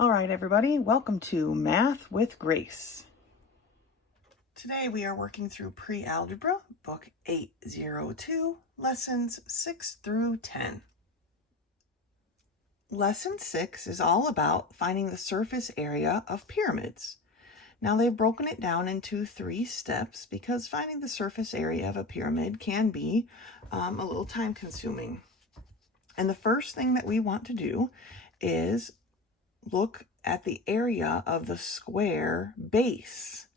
All right, everybody, welcome to Math with Grace. Today we are working through Pre-Algebra, Book 802, Lessons 6 through 10. Lesson 6 is all about finding the surface area of pyramids. Now they've broken it down into 3 steps because finding the surface area of a pyramid can be a little time consuming. And the first thing that we want to do is look at the area of the square base.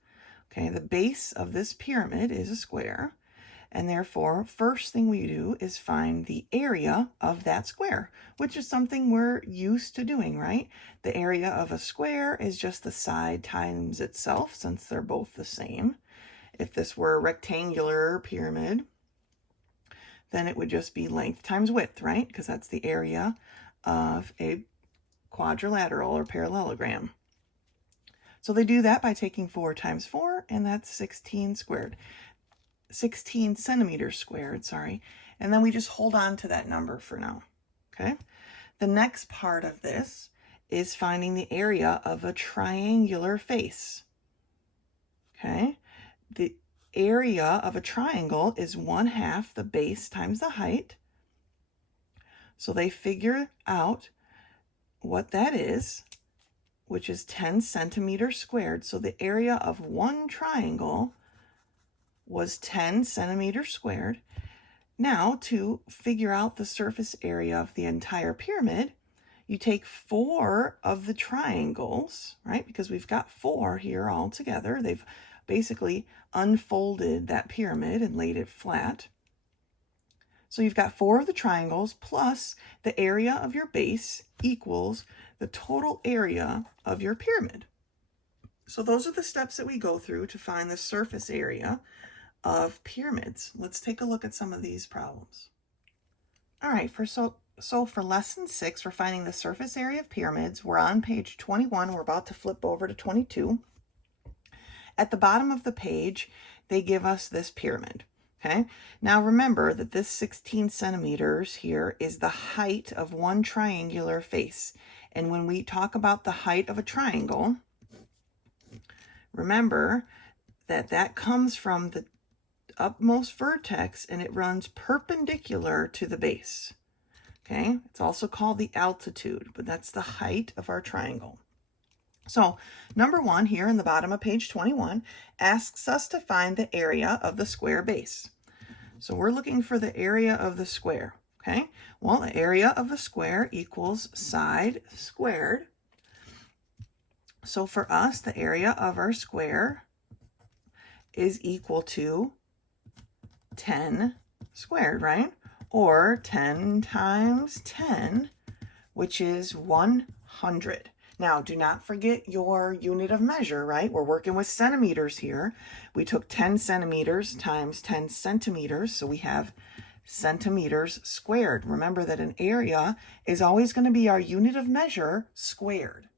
Okay, the base of this pyramid is a square, and therefore, first thing we do is find the area of that square, which is something we're used to doing, right? The area of a square is just the side times itself, since they're both the same. If this were a rectangular pyramid, then it would just be length times width, right? Because that's the area of a quadrilateral or parallelogram. So they do that by taking 4 times 4, and that's 16 squared. 16 centimeters squared, sorry. And then we just hold on to that number for now, okay? The next part of this is finding the area of a triangular face, okay? The area of a triangle is 1/2 the base times the height. So they figure out what that is, which is 10 centimeters squared. So the area of one triangle was 10 centimeters squared. Now, to figure out the surface area of the entire pyramid, you take 4 of the triangles, right? Because we've got 4 here all together. They've basically unfolded that pyramid and laid it flat. So you've got 4 of the triangles plus the area of your base equals the total area of your pyramid. So those are the steps that we go through to find the surface area of pyramids. Let's take a look at some of these problems. All right, so for lesson 6, for finding the surface area of pyramids, we're on page 21. We're about to flip over to 22. At the bottom of the page, they give us this pyramid. Okay, now remember that this 16 centimeters here is the height of one triangular face. And when we talk about the height of a triangle, remember that that comes from the upmost vertex and it runs perpendicular to the base. Okay, it's also called the altitude, but that's the height of our triangle. So number 1 here in the bottom of page 21 asks us to find the area of the square base. So we're looking for the area of the square, okay? Well, the area of the square equals side squared. So for us, the area of our square is equal to 10 squared, right? Or 10 times 10, which is 100. Now, do not forget your unit of measure, right? We're working with centimeters here. We took 10 centimeters times 10 centimeters, so we have centimeters squared. Remember that an area is always going to be our unit of measure squared.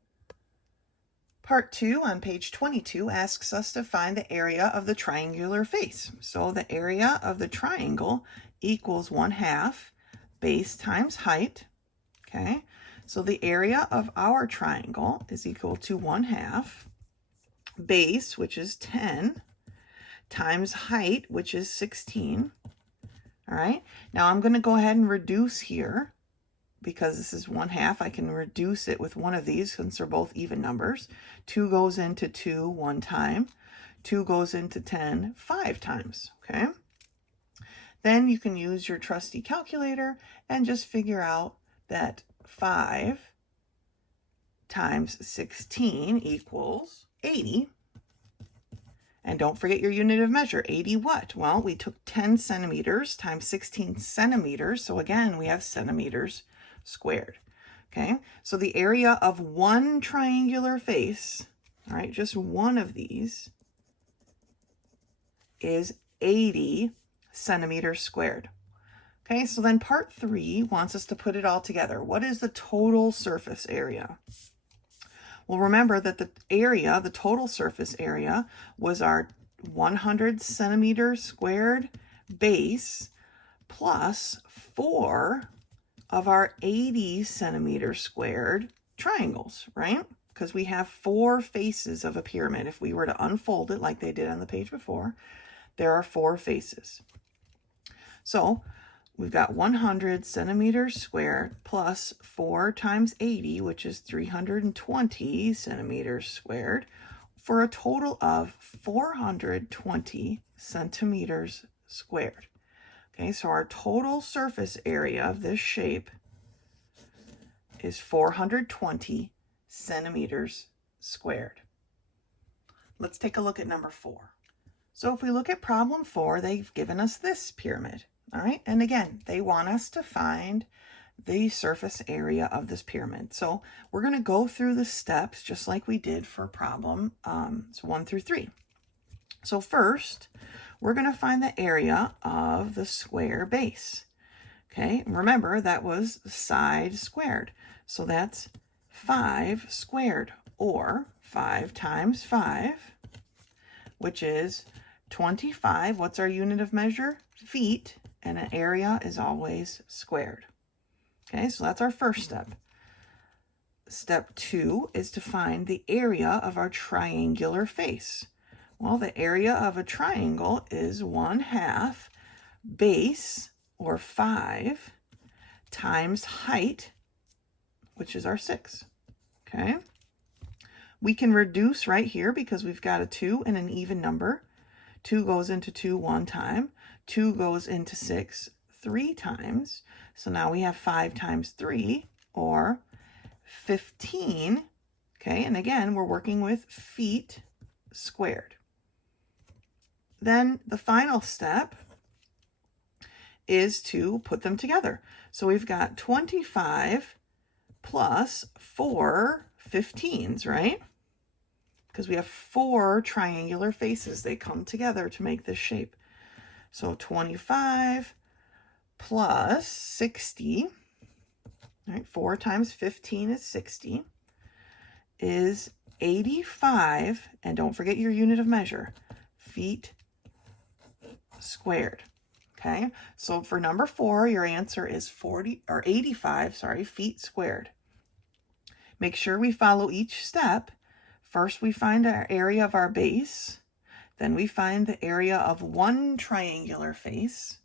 Part 2 on page 22 asks us to find the area of the triangular face. So the area of the triangle equals 1/2 base times height, okay? So the area of our triangle is equal to 1/2 base, which is 10, times height, which is 16. All right, now I'm going to go ahead and reduce here because this is 1/2. I can reduce it with one of these since they're both even numbers. 2 goes into 2 one time. 2 goes into 10 5 times, okay? Then you can use your trusty calculator and just figure out that 5 times 16 equals 80. And don't forget your unit of measure, 80 what? Well, we took 10 centimeters times 16 centimeters. So again, we have centimeters squared. Okay, so the area of one triangular face, all right, just one of these, is 80 centimeters squared. Okay, so then part 3 wants us to put it all together. What is the total surface area? Well, remember that the area, the total surface area, was our 100 centimeters squared base plus 4 of our 80 centimeters squared triangles, right? Because we have 4 faces of a pyramid. If we were to unfold it like they did on the page before, there are 4 faces. So we've got 100 centimeters squared plus 4 times 80, which is 320 centimeters squared, for a total of 420 centimeters squared. Okay, so our total surface area of this shape is 420 centimeters squared. Let's take a look at number 4. So if we look at problem 4, they've given us this pyramid. All right, and again, they want us to find the surface area of this pyramid. So we're going to go through the steps just like we did for problem 1 through 3. So first, we're going to find the area of the square base. Okay, remember that was side squared. So that's 5 squared, or 5 times 5, which is 25. What's our unit of measure? Feet, and an area is always squared. Okay, so that's our first step. Step 2 is to find the area of our triangular face. Well, the area of a triangle is 1/2 base, or 5, times height, which is our 6. Okay, we can reduce right here because we've got a 2 and an even number. 2 goes into 2 one time. 2 goes into 6 3 times. So now we have 5 times 3, or 15. Okay, and again, we're working with feet squared. Then the final step is to put them together. So we've got 25 plus 4 15s, right? Because we have 4 triangular faces. They come together to make this shape. So 25 plus 60, right? 4 times 15 is 60, is 85, and don't forget your unit of measure, feet squared. Okay, so for number 4, your answer is 85, feet squared. Make sure we follow each step. First, we find our area of our base. Then we find the area of one triangular face.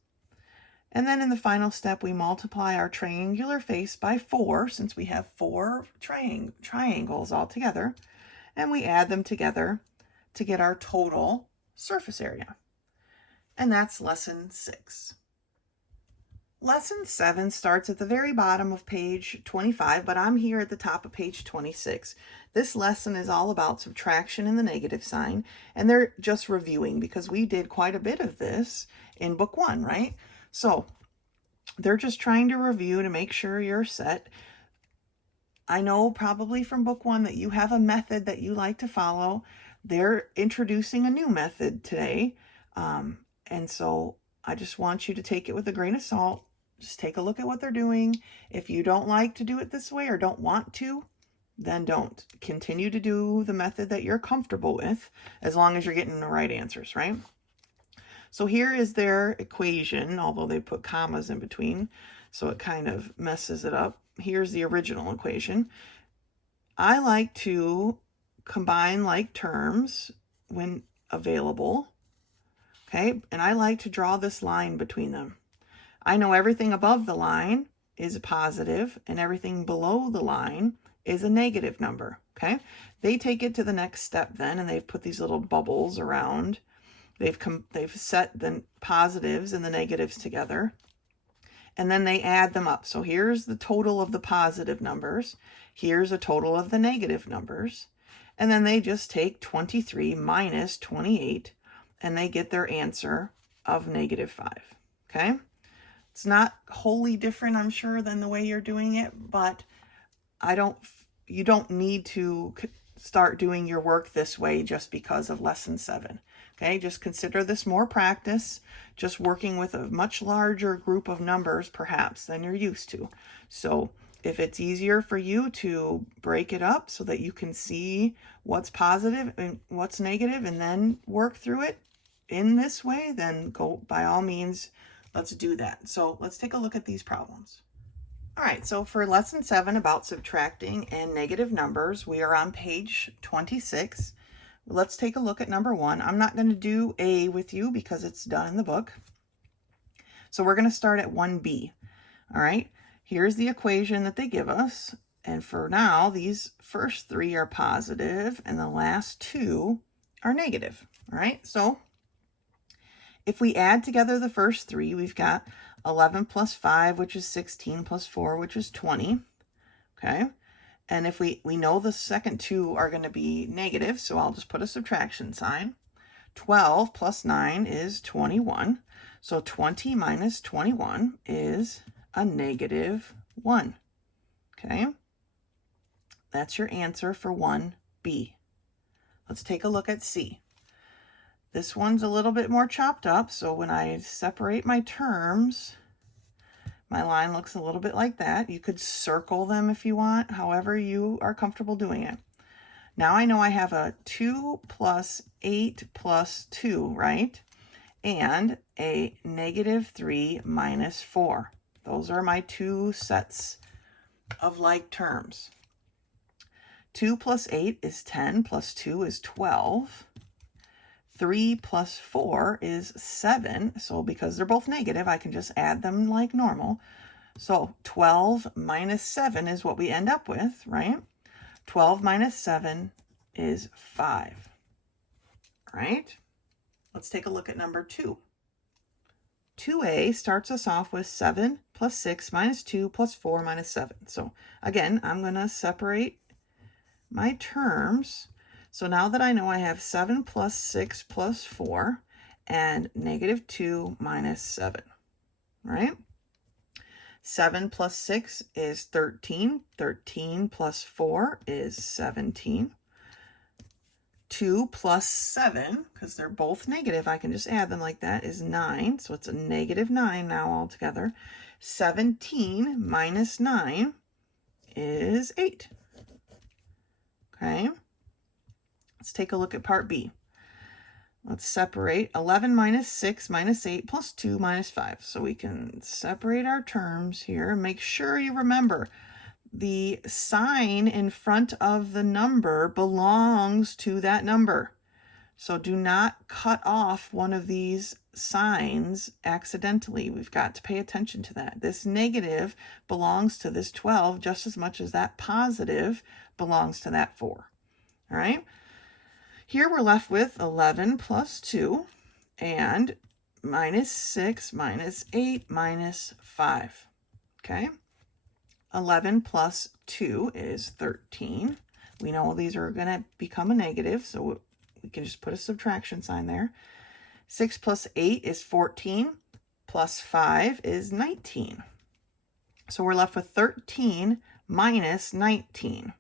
And then in the final step, we multiply our triangular face by 4, since we have 4 triangles all together. And we add them together to get our total surface area. And that's lesson 6. Lesson 7 starts at the very bottom of page 25, but I'm here at the top of page 26. This lesson is all about subtraction and the negative sign, and they're just reviewing because we did quite a bit of this in book 1, right? So they're just trying to review to make sure you're set. I know probably from book 1 that you have a method that you like to follow. They're introducing a new method today, and so I just want you to take it with a grain of salt. Just take a look at what they're doing. If you don't like to do it this way or don't want to, then don't. Continue to do the method that you're comfortable with, as long as you're getting the right answers, right? So here is their equation, although they put commas in between, so it kind of messes it up. Here's the original equation. I like to combine like terms when available. Okay, and I like to draw this line between them. I know everything above the line is a positive and everything below the line is a negative number. Okay, they take it to the next step then, and they've put these little bubbles around. They've set the positives and the negatives together, and then they add them up. So here's the total of the positive numbers. Here's a total of the negative numbers. And then they just take 23 minus 28, and they get their answer of -5. Okay, it's not wholly different, I'm sure, than the way you're doing it, but you don't need to start doing your work this way just because of lesson 7. Okay, just consider this more practice, just working with a much larger group of numbers perhaps than you're used to. So if it's easier for you to break it up so that you can see what's positive and what's negative and then work through it in this way, then go, by all means, let's do that. So let's take a look at these problems. All right, so for lesson 7 about subtracting and negative numbers, we are on page 26. Let's take a look at number 1. I'm not going to do A with you because it's done in the book. So we're going to start at 1B. All right, here's the equation that they give us. And for now, these first 3 are positive and the last 2 are negative. All right, so if we add together the first 3, we've got 11 plus 5, which is 16, plus 4, which is 20. Okay, and if we know the second 2 are going to be negative, so I'll just put a subtraction sign. 12 plus 9 is 21. So 20 minus 21 is a negative 1. Okay, that's your answer for 1B. Let's take a look at C. This one's a little bit more chopped up, so when I separate my terms, my line looks a little bit like that. You could circle them if you want, however you are comfortable doing it. Now I know I have a 2 plus 8 plus 2, right? And a negative 3 minus 4. Those are my 2 sets of like terms. 2 plus 8 is 10, plus 2 is 12. 3 plus 4 is 7, so because they're both negative, I can just add them like normal. So 12 minus 7 is what we end up with, right? 12 minus 7 is 5, right? Let's take a look at number 2. 2A starts us off with 7 plus 6 minus 2 plus 4 minus 7. So again, I'm going to separate my terms. So now that I know I have 7 plus 6 plus 4 and negative 2 minus 7, right? 7 plus 6 is 13. 13 plus 4 is 17. 2 plus 7, because they're both negative, I can just add them like that, is 9. So it's a negative 9 now altogether. 17 minus 9 is 8. Okay. Let's take a look at part B. Let's separate 11 minus 6 minus 8 plus 2 minus 5. So we can separate our terms here. Make sure you remember the sign in front of the number belongs to that number. So do not cut off one of these signs accidentally. We've got to pay attention to that. This negative belongs to this 12 just as much as that positive belongs to that 4. All right. Here we're left with 11 plus 2 and minus 6 minus 8 minus 5. Okay. 11 plus 2 is 13. We know these are going to become a negative, so we can just put a subtraction sign there. 6 plus 8 is 14, plus 5 is 19. So we're left with 13 minus 19.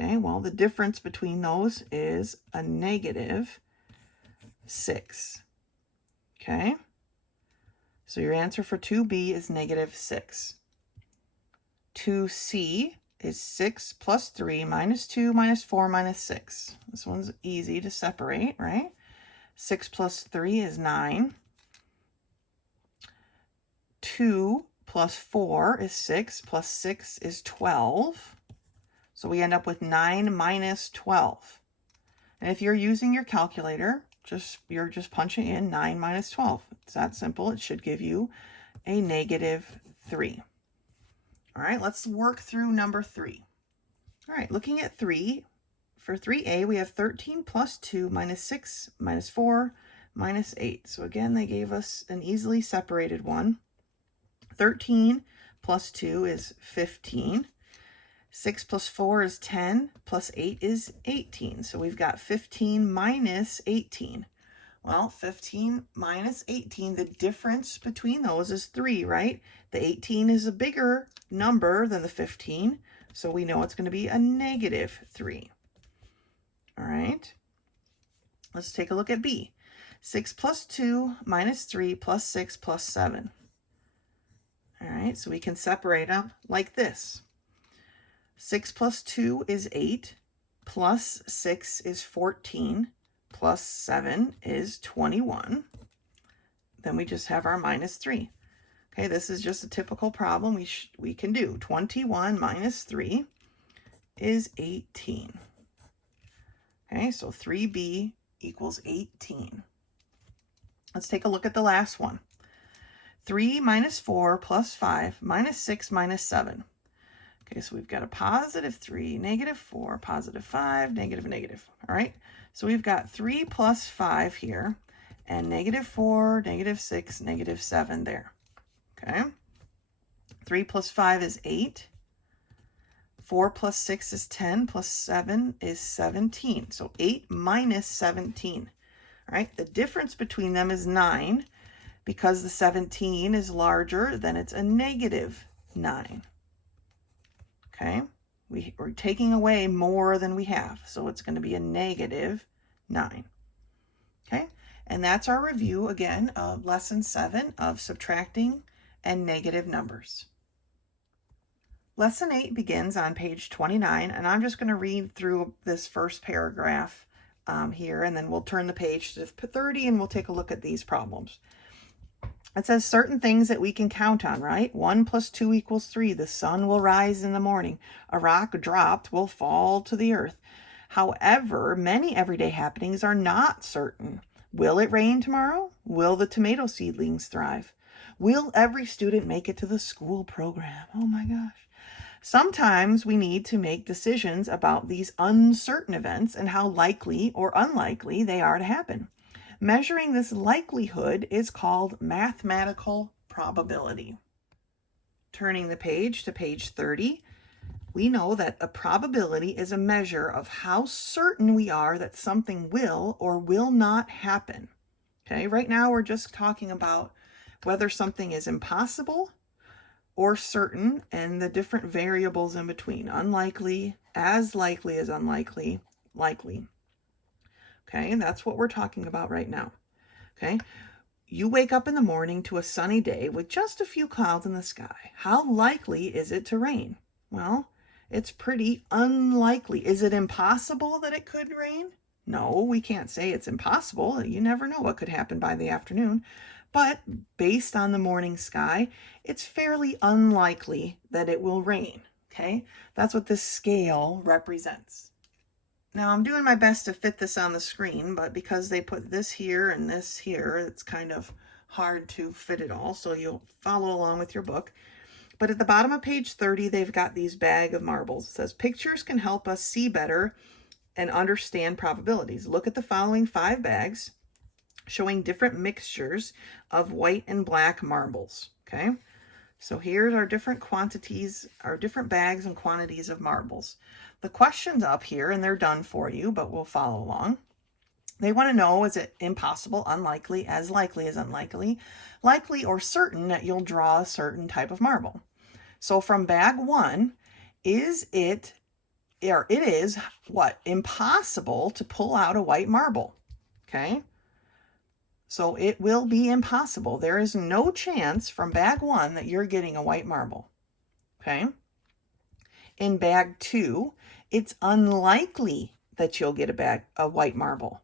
Okay, well, the difference between those is a negative 6. Okay, so your answer for 2B is negative 6. 2C is 6 plus 3 minus 2 minus 4 minus 6. This one's easy to separate, right? 6 plus 3 is 9. 2 plus 4 is 6, plus 6 is 12. So we end up with 9 minus 12. And if you're using your calculator, you're just punching in 9 minus 12. It's that simple. It should give you a negative 3. All right, let's work through number 3. All right, looking at 3, for 3A, we have 13 plus 2 minus 6 minus 4 minus 8. So again, they gave us an easily separated one. 13 plus 2 is 15. 6 plus 4 is 10, plus 8 is 18. So we've got 15 minus 18. Well, 15 minus 18, the difference between those is 3, right? The 18 is a bigger number than the 15, so we know it's going to be a negative 3. All right, let's take a look at B. 6 plus 2 minus 3 plus 6 plus 7. All right, so we can separate them like this. 6 plus 2 is 8, plus 6 is 14, plus 7 is 21. Then we just have our minus 3. Okay, this is just a typical problem we can do. 21 minus 3 is 18. Okay, so 3b equals 18. Let's take a look at the last one. 3 minus 4 plus 5 minus 6 minus 7. Okay, so we've got a positive 3, negative 4, positive 5, negative, negative. All right, so we've got 3 plus 5 here, and negative 4, negative 6, negative 7 there. Okay, 3 plus 5 is 8. 4 plus 6 is 10, plus 7 is 17. So 8 minus 17. All right, the difference between them is 9. Because the 17 is larger, then it's a negative 9. Okay, we're taking away more than we have, so it's going to be a negative 9. Okay, and that's our review again of lesson 7 of subtracting and negative numbers. Lesson 8 begins on page 29, and I'm just going to read through this first paragraph here, and then we'll turn the page to 30 and we'll take a look at these problems. It says certain things that we can count on, right? 1 plus 2 equals 3. The sun will rise in the morning. A rock dropped will fall to the earth. However, many everyday happenings are not certain. Will it rain tomorrow? Will the tomato seedlings thrive? Will every student make it to the school program? Oh my gosh. Sometimes we need to make decisions about these uncertain events and how likely or unlikely they are to happen. Measuring this likelihood is called mathematical probability. Turning the page to page 30, we know that a probability is a measure of how certain we are that something will or will not happen. Okay, right now we're just talking about whether something is impossible or certain and the different variables in between. Unlikely, as likely as unlikely, likely. Okay, and that's what we're talking about right now. Okay, you wake up in the morning to a sunny day with just a few clouds in the sky. How likely is it to rain? Well, it's pretty unlikely. Is it impossible that it could rain? No, we can't say it's impossible. You never know what could happen by the afternoon. But based on the morning sky, it's fairly unlikely that it will rain. Okay, that's what this scale represents. Now I'm doing my best to fit this on the screen, but because they put this here and this here, it's kind of hard to fit it all, so you'll follow along with your book. But at the bottom of page 30, they've got these bag of marbles. It says, pictures can help us see better and understand probabilities. Look at the following 5 bags showing different mixtures of white and black marbles. Okay, so here's our different quantities, our different bags and quantities of marbles. The question's up here, and they're done for you, but we'll follow along. They want to know, is it impossible, unlikely, as unlikely, likely or certain that you'll draw a certain type of marble? So from bag 1, it is what? Impossible to pull out a white marble. Okay? So it will be impossible. There is no chance from bag 1 that you're getting a white marble. Okay? In bag 2, it's unlikely that you'll get a white marble,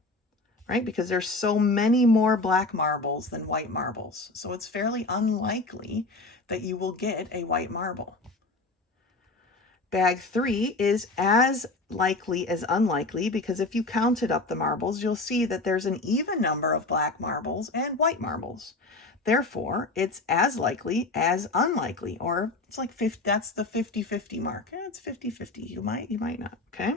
right? Because there's so many more black marbles than white marbles. So it's fairly unlikely that you will get a white marble. Bag 3 is as likely as unlikely, because if you counted up the marbles, you'll see that there's an even number of black marbles and white marbles. Therefore, it's as likely as unlikely, or it's like 50, that's the 50-50 mark. It's 50-50. You might not, okay?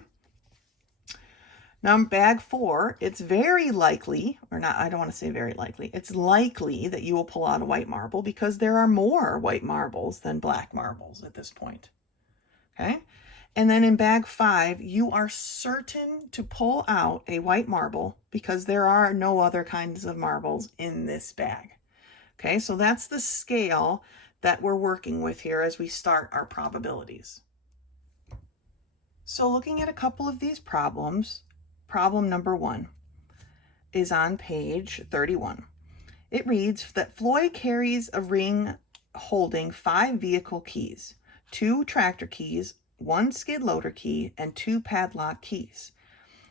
Now in bag 4, it's very likely, or not, I don't want to say very likely, it's likely that you will pull out a white marble because there are more white marbles than black marbles at this point, okay? And then in bag 5, you are certain to pull out a white marble because there are no other kinds of marbles in this bag. Okay, so that's the scale that we're working with here as we start our probabilities. So looking at a couple of these problems, problem number 1 is on page 31. It reads that Floyd carries a ring holding 5 vehicle keys, 2 tractor keys, 1 skid loader key, and 2 padlock keys.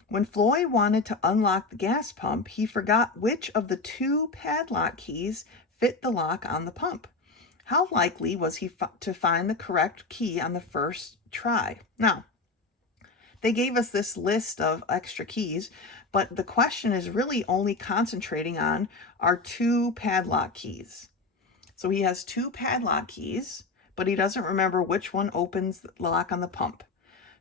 When Floyd wanted to unlock the gas pump, he forgot which of the 2 padlock keys fit the lock on the pump. How likely was he to find the correct key on the first try? Now, they gave us this list of extra keys, but the question is really only concentrating on our 2 padlock keys. So he has 2 padlock keys, but he doesn't remember which one opens the lock on the pump.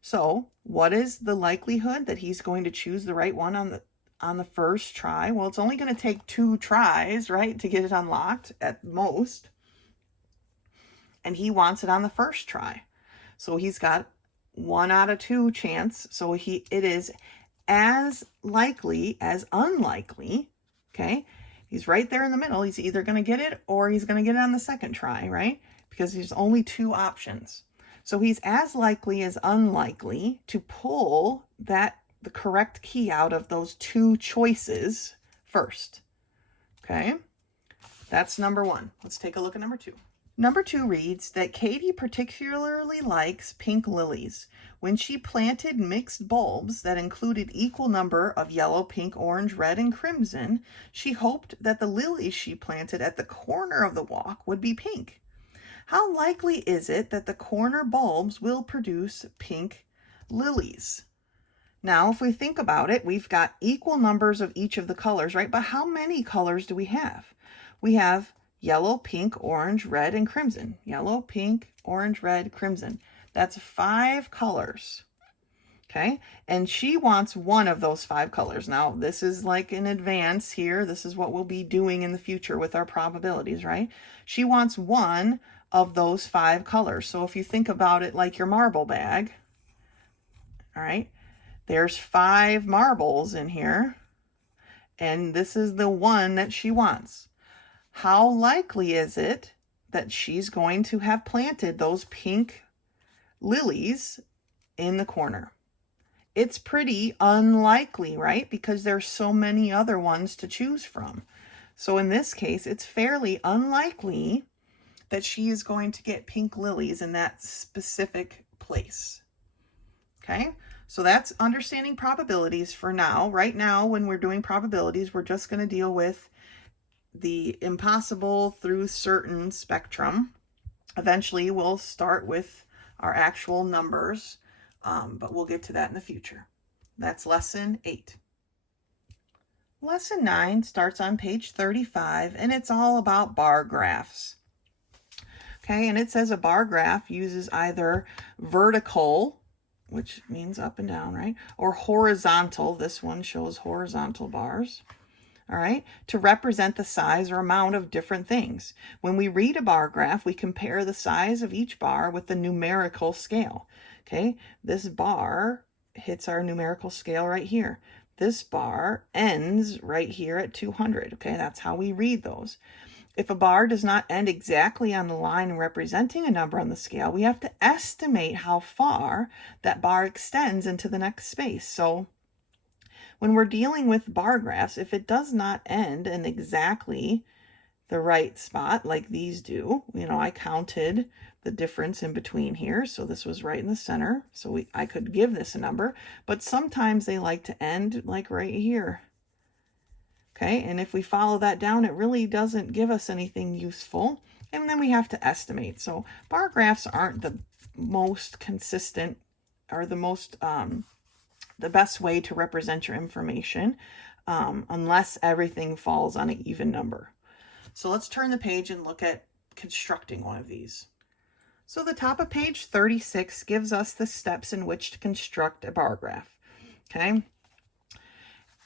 So what is the likelihood that he's going to choose the right one on the first try? Well, it's only going to take 2 tries, right, to get it unlocked at most. And he wants it on the first try. So he's got 1 out of 2 chance. So it is as likely as unlikely. Okay. He's right there in the middle. He's either going to get it or he's going to get it on the second try, right? Because there's only 2 options. So he's as likely as unlikely to pull the correct key out of those 2 choices first. Okay. That's number 1. Let's take a look at number 2. Number 2 reads that Katie particularly likes pink lilies. When she planted mixed bulbs that included equal number of yellow, pink, orange, red, and crimson, she hoped that the lilies she planted at the corner of the walk would be pink. How likely is it that the corner bulbs will produce pink lilies? Now, if we think about it, we've got equal numbers of each of the colors, right? But how many colors do we have? We have yellow, pink, orange, red, and crimson. Yellow, pink, orange, red, crimson. That's 5 colors. Okay, and she wants one of those 5 colors. Now, this is like in advance here. This is what we'll be doing in the future with our probabilities, right? She wants one of those 5 colors. So if you think about it like your marble bag, all right, there's 5 marbles in here, and this is the one that she wants. How likely is it that she's going to have planted those pink lilies in the corner? It's pretty unlikely, right? Because there's so many other ones to choose from. So in this case, it's fairly unlikely that she is going to get pink lilies in that specific place. Okay, so that's understanding probabilities for now. Right now, when we're doing probabilities, we're just going to deal with the impossible through certain spectrum. Eventually, we'll start with our actual numbers, but we'll get to that in the future. That's lesson 8. Lesson 9 starts on page 35, and it's all about bar graphs. Okay, and it says a bar graph uses either vertical, which means up and down, right? Or horizontal. This one shows horizontal bars. All right, to represent the size or amount of different things. When we read a bar graph, we compare the size of each bar with the numerical scale. Okay, this bar hits our numerical scale right here. This bar ends right here at 200. Okay, that's how we read those. If a bar does not end exactly on the line representing a number on the scale, we have to estimate how far that bar extends into the next space. So when we're dealing with bar graphs, if it does not end in exactly the right spot like these do, I counted the difference in between here. So this was right in the center. So I could give this a number, but sometimes they like to end like right here. Okay, and if we follow that down, it really doesn't give us anything useful. And then we have to estimate. So bar graphs aren't the most consistent or the most the best way to represent your information unless everything falls on an even number. So let's turn the page and look at constructing one of these. So the top of page 36 gives us the steps in which to construct a bar graph. Okay.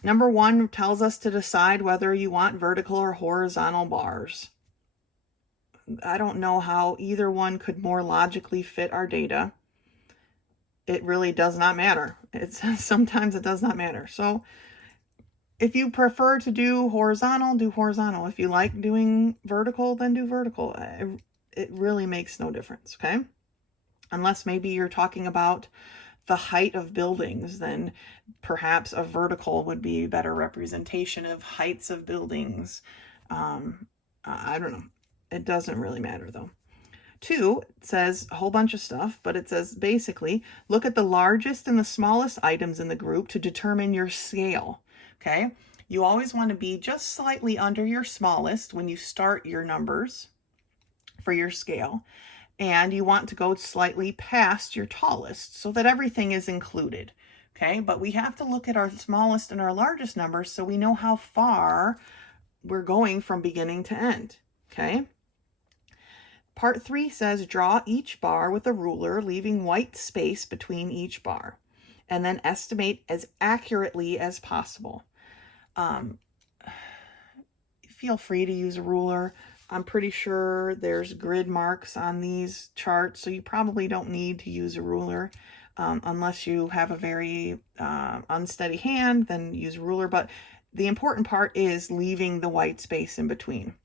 Number 1 tells us to decide whether you want vertical or horizontal bars. I don't know how either one could more logically fit our data. It really does not matter. Sometimes it does not matter. So if you prefer to do horizontal, do horizontal. If you like doing vertical, then do vertical. It really makes no difference, okay? Unless maybe you're talking about the height of buildings, then perhaps a vertical would be a better representation of heights of buildings. I don't know. It doesn't really matter though. 2 says a whole bunch of stuff, but it says basically look at the largest and the smallest items in the group to determine your scale. Okay, you always want to be just slightly under your smallest when you start your numbers. for your scale. And you want to go slightly past your tallest so that everything is included. Okay, but we have to look at our smallest and our largest numbers so we know how far we're going from beginning to end. Okay. Part 3 says draw each bar with a ruler, leaving white space between each bar, and then estimate as accurately as possible. Feel free to use a ruler. I'm pretty sure there's grid marks on these charts, so you probably don't need to use a ruler unless you have a very unsteady hand, then use a ruler. But the important part is leaving the white space in between.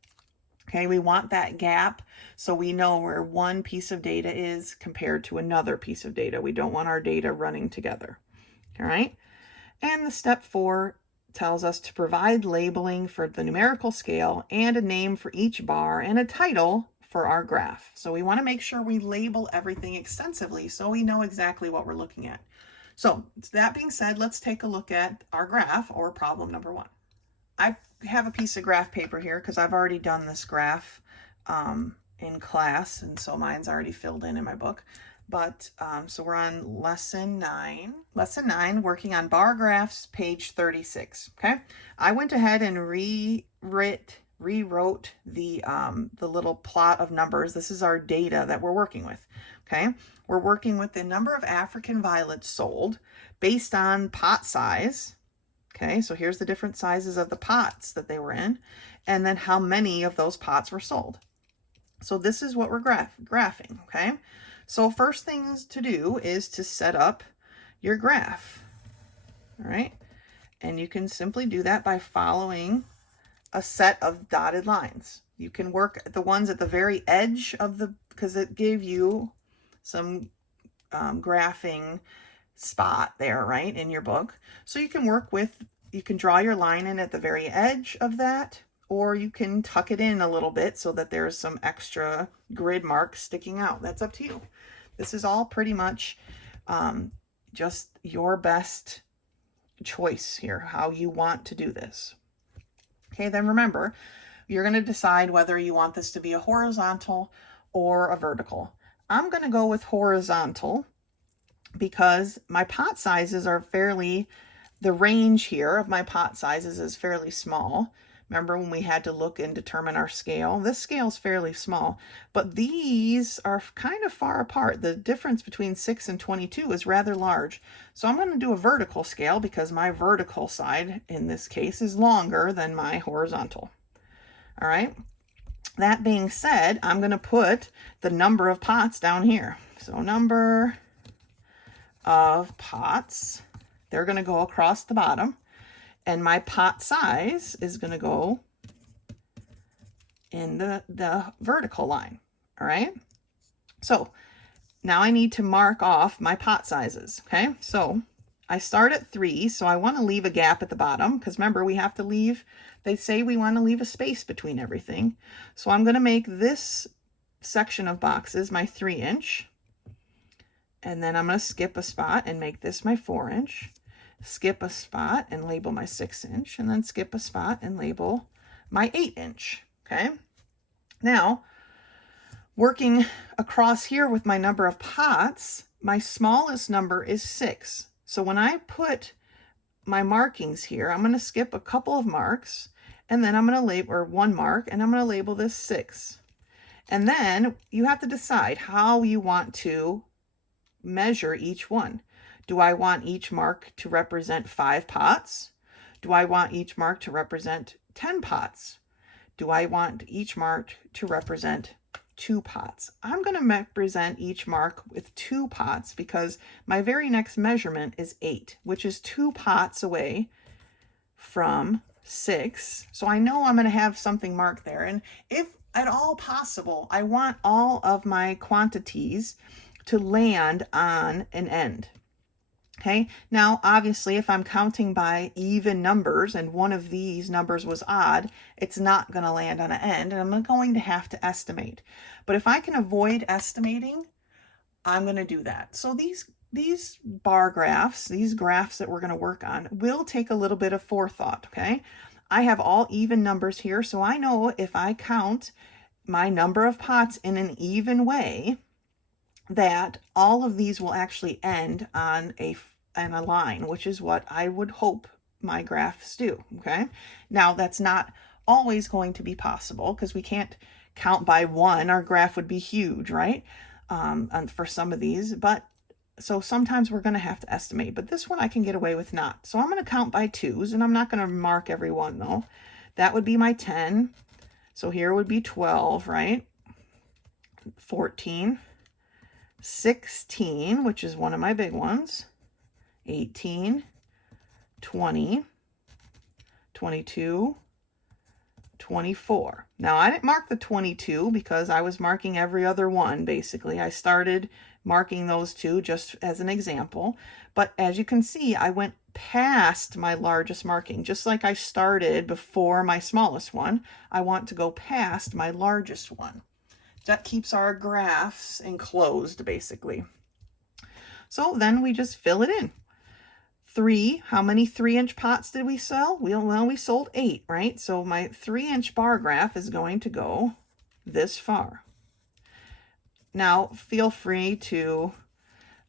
Okay, we want that gap so we know where one piece of data is compared to another piece of data. We don't want our data running together. All right, and the step 4 tells us to provide labeling for the numerical scale and a name for each bar and a title for our graph. So we want to make sure we label everything extensively so we know exactly what we're looking at. So that being said, let's take a look at our graph, or problem number 1. I have a piece of graph paper here because I've already done this graph in class, and so mine's already filled in my book. But so we're on lesson 9, working on bar graphs, page 36. Okay, I went ahead and rewrote the little plot of numbers. This is our data that we're working with. Okay, we're working with the number of African violets sold based on pot size. Okay, so here's the different sizes of the pots that they were in, and then how many of those pots were sold. So this is what we're graphing, okay? So first things to do is to set up your graph, all right? And you can simply do that by following a set of dotted lines. You can work the ones at the very edge of because it gave you some graphing spot there, right, in your book. So you can you can draw your line in at the very edge of that, or you can tuck it in a little bit so that there's some extra grid marks sticking out. That's up to you. This is all pretty much just your best choice here, how you want to do this. Okay, then remember, you're going to decide whether you want this to be a horizontal or a vertical. I'm going to go with horizontal because my pot sizes are the range here of my pot sizes is fairly small. Remember when we had to look and determine our scale? This scale is fairly small, but these are kind of far apart. The difference between 6 and 22 is rather large. So I'm going to do a vertical scale because my vertical side in this case is longer than my horizontal. All right. That being said, I'm going to put the number of pots down here. So number of pots, they're going to go across the bottom, and my pot size is going to go in the vertical line. All right, so now I need to mark off my pot sizes. Okay, so I start at 3, so I want to leave a gap at the bottom because remember we have to leave, they say we want to leave a space between everything. So I'm going to make this section of boxes my 3-inch. And then I'm going to skip a spot and make this my 4-inch, skip a spot and label my 6-inch, and then skip a spot and label my 8-inch, okay? Now, working across here with my number of pots, my smallest number is 6. So when I put my markings here, I'm going to skip a couple of marks, and then I'm going to label, or one mark, and I'm going to label this 6. And then you have to decide how you want to measure each one. Do I want each mark to represent 5 pots? Do I want each mark to represent 10 pots? Do I want each mark to represent 2 pots? I'm going to represent each mark with 2 pots because my very next measurement is 8, which is 2 pots away from 6. So I know I'm going to have something marked there. And if at all possible, I want all of my quantities to land on an end. Okay, now obviously if I'm counting by even numbers and one of these numbers was odd, it's not going to land on an end and I'm going to have to estimate. But if I can avoid estimating, I'm going to do that. So these bar graphs, these graphs that we're going to work on will take a little bit of forethought, okay? I have all even numbers here, so I know if I count my number of pots in an even way that all of these will actually end on a line, which is what I would hope my graphs do, okay? Now, that's not always going to be possible because we can't count by one. Our graph would be huge, right? And for some of these, but so sometimes we're going to have to estimate, but this one I can get away with not. So I'm going to count by twos, and I'm not going to mark every one though. That would be my 10. So here would be 12, right? 14, 16, which is one of my big ones, 18, 20, 22, 24. Now I didn't mark the 22 because I was marking every other one basically. I started marking those two just as an example, but as you can see, I went past my largest marking. Just like I started before my smallest one, I want to go past my largest one. That keeps our graphs enclosed basically. So then we just fill it in. 3, how many 3-inch pots did we sell? Well, we sold 8, right? So my 3-inch bar graph is going to go this far. Now, feel free to,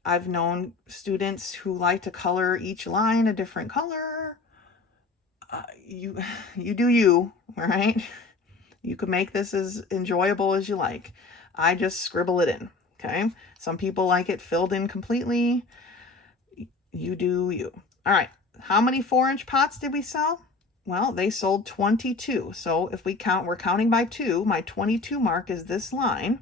I've known students who like to color each line a different color. You do you, all right? You can make this as enjoyable as you like. I just scribble it in, okay? Some people like it filled in completely. You do you. All right, how many 4-inch pots did we sell? Well, they sold 22. So if we count, we're counting by 2. My 22 mark is this line.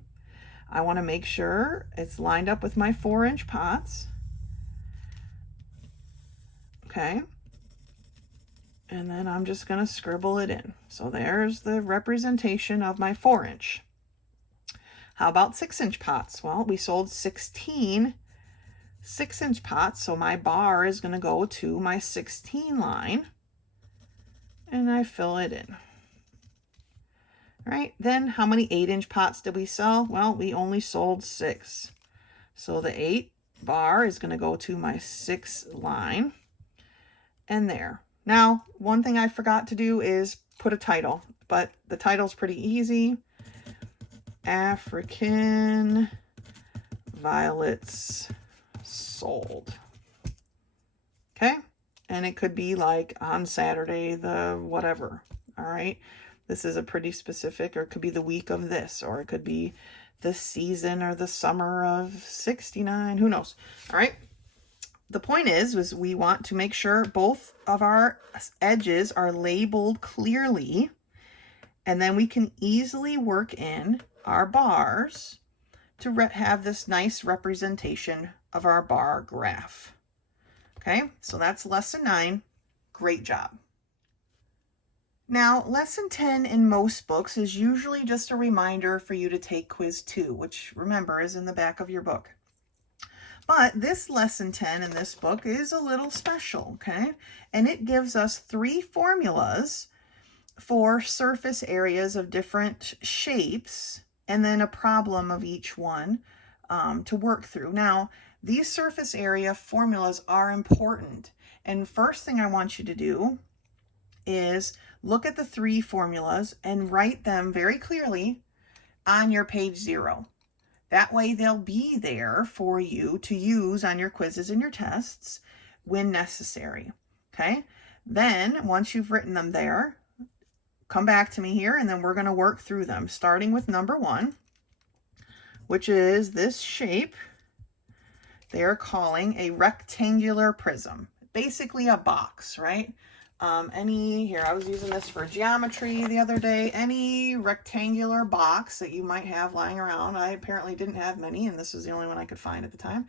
I want to make sure it's lined up with my 4-inch pots. Okay. And then I'm just going to scribble it in. So there's the representation of my 4-inch. How about 6-inch pots? Well, we sold 16 6-inch pots, so my bar is going to go to my 16 line, and I fill it in. Right, then how many 8-inch pots did we sell? Well, we only sold 6. So the 8 bar is going to go to my 6 line, and there. Now, one thing I forgot to do is put a title, but the title's pretty easy. African violets sold. Okay, and it could be like on Saturday the whatever. All right, this is a pretty specific, or it could be the week of this, or it could be the season or the summer of 69, who knows. All right, the point is we want to make sure both of our edges are labeled clearly, and then we can easily work in our bars to have this nice representation of our bar graph. Okay, so that's lesson 9. Great job. Now, lesson 10 in most books is usually just a reminder for you to take quiz 2, which remember is in the back of your book. But this lesson 10 in this book is a little special, okay? And it gives us 3 formulas for surface areas of different shapes, and then a problem of each one to work through. Now, these surface area formulas are important. And first thing I want you to do is look at the 3 formulas and write them very clearly on your page 0. That way they'll be there for you to use on your quizzes and your tests when necessary. Okay? Then, once you've written them there, come back to me here, and then we're going to work through them, starting with number 1, which is this shape they're calling a rectangular prism. Basically a box, right? Here, I was using this for geometry the other day. Any rectangular box that you might have lying around. I apparently didn't have many, and this was the only one I could find at the time.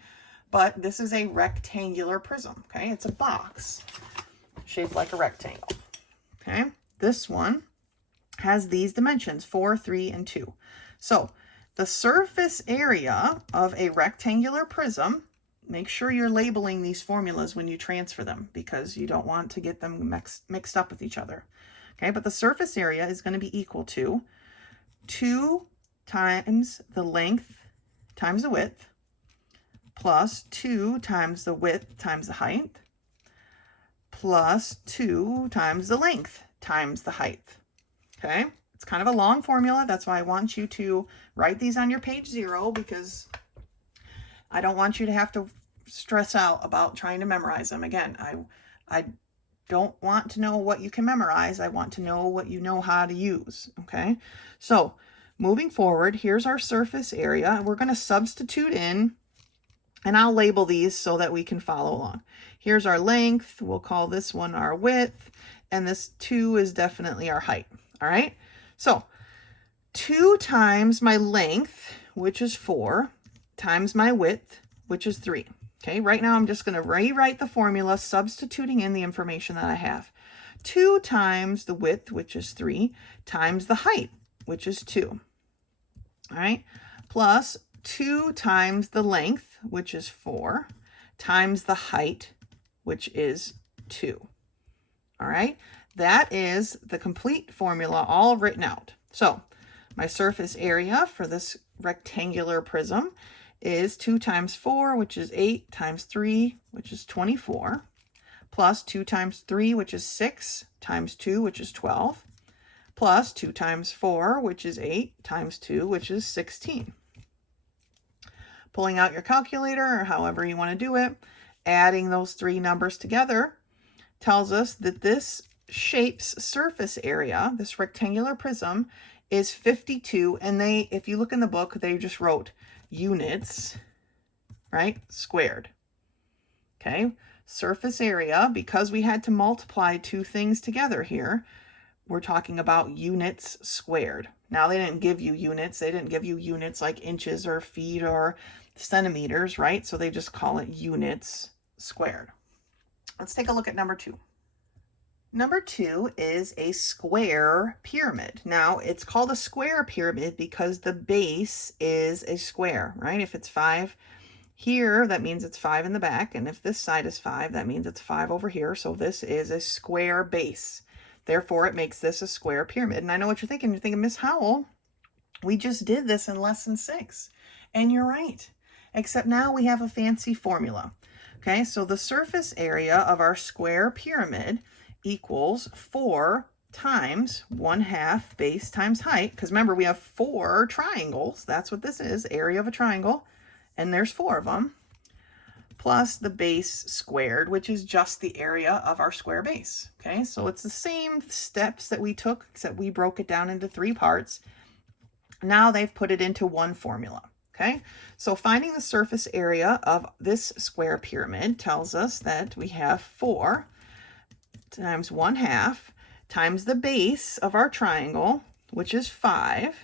But this is a rectangular prism, okay? It's a box shaped like a rectangle, okay? This one has these dimensions, 4, 3, and 2. So the surface area of a rectangular prism, make sure you're labeling these formulas when you transfer them because you don't want to get them mixed up with each other. Okay, but the surface area is going to be equal to 2 times the length times the width plus 2 times the width times the height plus 2 times the length times the height. Okay, It's kind of a long formula. That's why I want you to write these on your page 0, because I don't want you to have to stress out about trying to memorize them. Again, I don't want to know what you can memorize. I want to know what you know how to use, okay? So moving forward, here's our surface area. We're going to substitute in, and I'll label these so that we can follow along. Here's our length. We'll call this one our width, and this 2 is definitely our height, all right? So 2 times my length, which is 4, times my width, which is 3. Okay, right now I'm just going to rewrite the formula, substituting in the information that I have. 2 times the width, which is 3, times the height, which is 2. All right, plus 2 times the length, which is 4, times the height, which is 2. All right, that is the complete formula all written out. So my surface area for this rectangular prism is 2 times 4, which is 8, times 3, which is 24, plus 2 times 3, which is 6, times 2, which is 12, plus 2 times 4, which is 8, times 2, which is 16. Pulling out your calculator, or however you want to do it, adding those 3 numbers together tells us that this shape's surface area, this rectangular prism, is 52, and if you look in the book, they just wrote units, right, squared. Okay, surface area, because we had to multiply 2 things together here, we're talking about units squared. Now, they didn't give you units. They didn't give you units like inches or feet or centimeters, right? So they just call it units squared. Let's take a look at number 2. Number 2 is a square pyramid. Now, it's called a square pyramid because the base is a square, right? If it's 5 here, that means it's 5 in the back. And if this side is 5, that means it's 5 over here. So this is a square base. Therefore, it makes this a square pyramid. And I know what you're thinking. You're thinking, Miss Howell, we just did this in lesson 6. And you're right. Except now we have a fancy formula. Okay, so the surface area of our square pyramid equals 4 times 1/2 base times height. Because remember, we have 4 triangles. That's what this is, area of a triangle. And there's 4 of them. Plus the base squared, which is just the area of our square base. Okay, so it's the same steps that we took, except we broke it down into 3 parts. Now they've put it into one formula. Okay, so finding the surface area of this square pyramid tells us that we have 4 times 1/2 times the base of our triangle, which is 5,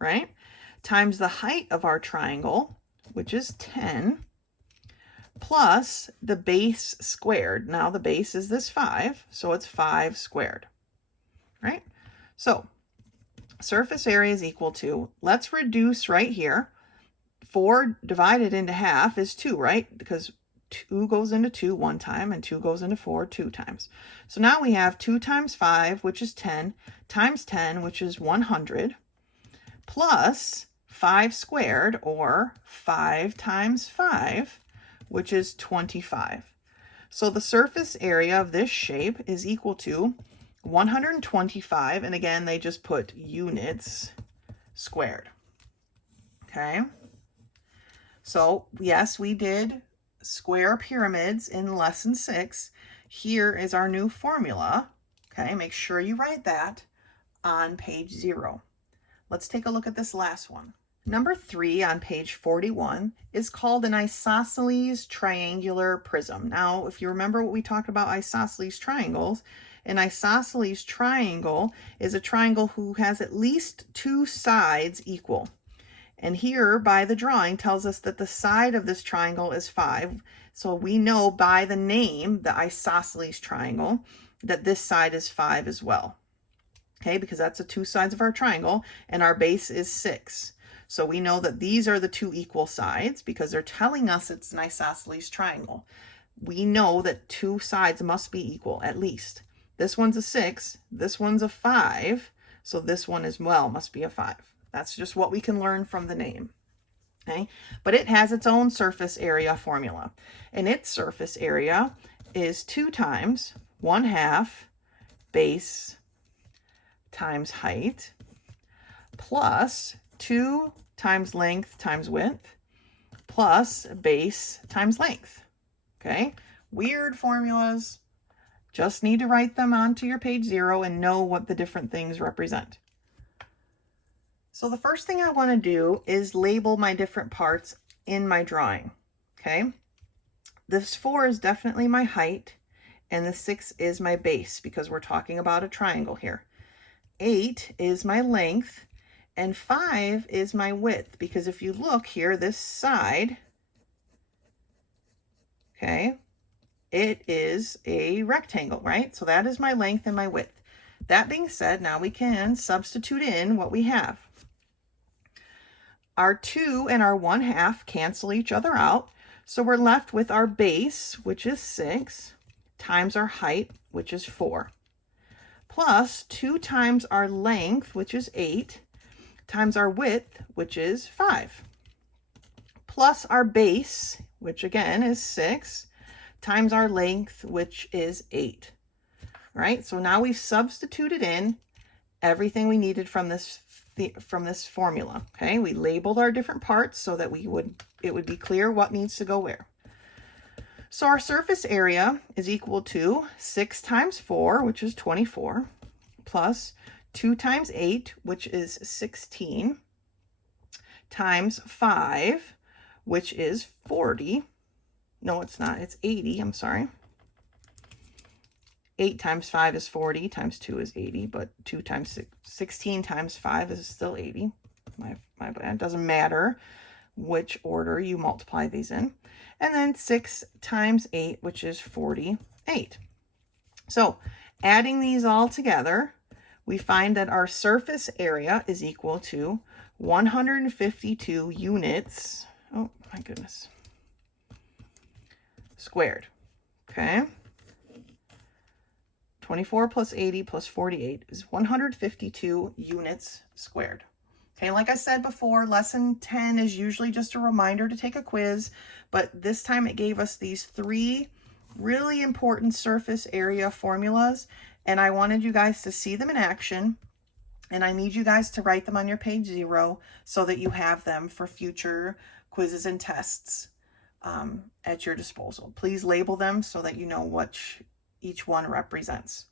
right? Times the height of our triangle, which is 10, plus the base squared. Now the base is this 5, so it's 5 squared, right? So surface area is equal to, let's reduce right here. 4 divided into half is 2, right? Because 2 goes into 2 one time, and 2 goes into 4 2 times. So now we have 2 times 5, which is 10, times 10, which is 100, plus 5 squared, or 5 times 5, which is 25. So the surface area of this shape is equal to 125, and again, they just put units squared. Okay? So, yes, we did square pyramids in lesson 6. Here is our new formula. Okay, make sure you write that on page 0. Let's take a look at this last one. Number 3 on page 41 is called an isosceles triangular prism. Now, if you remember what we talked about isosceles triangles, an isosceles triangle is a triangle who has at least 2 sides equal. And here, by the drawing, tells us that the side of this triangle is 5. So we know by the name, the isosceles triangle, that this side is 5 as well. Okay, because that's the 2 sides of our triangle, and our base is 6. So we know that these are the 2 equal sides because they're telling us it's an isosceles triangle. We know that 2 sides must be equal, at least. This one's a 6, this one's a 5, so this one as well must be a 5. That's just what we can learn from the name. Okay, but it has its own surface area formula, and its surface area is 2 times 1/2 base times height plus 2 times length times width plus base times length. Okay, weird formulas. Just need to write them onto your page 0 and know what the different things represent. So the first thing I want to do is label my different parts in my drawing. Okay, this 4 is definitely my height, and the 6 is my base because we're talking about a triangle here. 8 is my length, and 5 is my width, because if you look here, this side, okay, it is a rectangle, right? So that is my length and my width. That being said, now we can substitute in what we have. Our 2 and our 1/2 cancel each other out, so we're left with our base, which is 6, times our height, which is 4, plus 2 times our length, which is 8, times our width, which is 5, plus our base, which again is 6, times our length, which is 8. Right? So now we've substituted in everything we needed from this formula. Okay, we labeled our different parts so that it would be clear what needs to go where. So our surface area is equal to 6 times 4, which is 24, plus 2 times 8, which is 16, times 5, which is 40. No, it's not. It's 80. I'm sorry. 8 times 5 is 40, times 2 is 80, but 2 times 16 times 5 is still 80. My bad. It doesn't matter which order you multiply these in. And then 6 times 8, which is 48. So adding these all together, we find that our surface area is equal to 152 units. Oh, my goodness. Squared. Okay. 24 plus 80 plus 48 is 152 units squared. Okay, like I said before, lesson 10 is usually just a reminder to take a quiz, but this time it gave us these 3 really important surface area formulas, and I wanted you guys to see them in action, and I need you guys to write them on your page 0 so that you have them for future quizzes and tests at your disposal. Please label them so that you know what each one represents.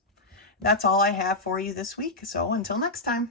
That's all I have for you this week, so until next time.